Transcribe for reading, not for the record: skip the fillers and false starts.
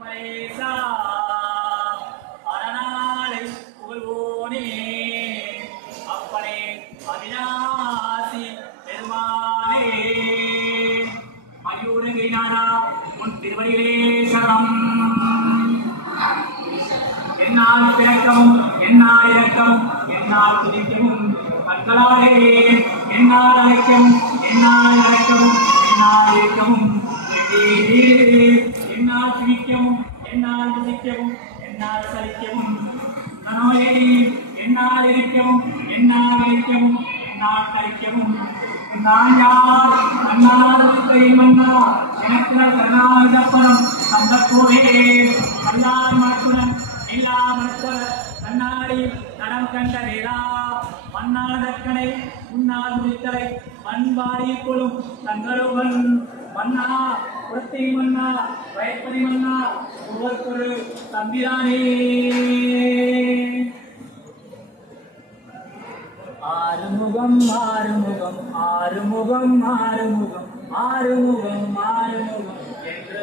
குமரேசா அரணாலை புகழ்வோனே அப்பனே அவிநாசி பெருமானே மயூரகிரிநாதா உன் திருவடியிலே சரணம். என்னால் பிறக்கவும் என்னால் இறக்கவும் என்னால் துதிக்கவும் கற்களாலே என்னால் அழைக்கவும் என்னால் அழைக்கவும் என்னால் இருக்கவும் என்னால் சிரிக்கவும் என்னால் துதிக்கவும் என்னால் சலிக்கவும் கனோயை என்னால் இருக்கவும் என்னால் அழைக்கவும் என்னால் கழிக்கவும் நான் யார் அண்ணால் மன்னா எனக்கு கருணாயுதப்படம் சந்தத்தோடே கல்லார் மனத்துடன் எல்லா மருத்துவ கண்ணாடி நடம் கண்ட வேளா மன்னாதக்கனை முன்னால் முடித்தலை மண்பாடி கொள்ளும் தங்களுடன் மன்னா புறத்தை மன்னா வயப்பதி மன்னா ஒவ்வொரு தம்பிதானே. ஆறுமுகம் ஆறுமுகம் ஆறுமுகம் ஆறுமுகம் ஆறுமுகம் ஆறுமுகம் என்று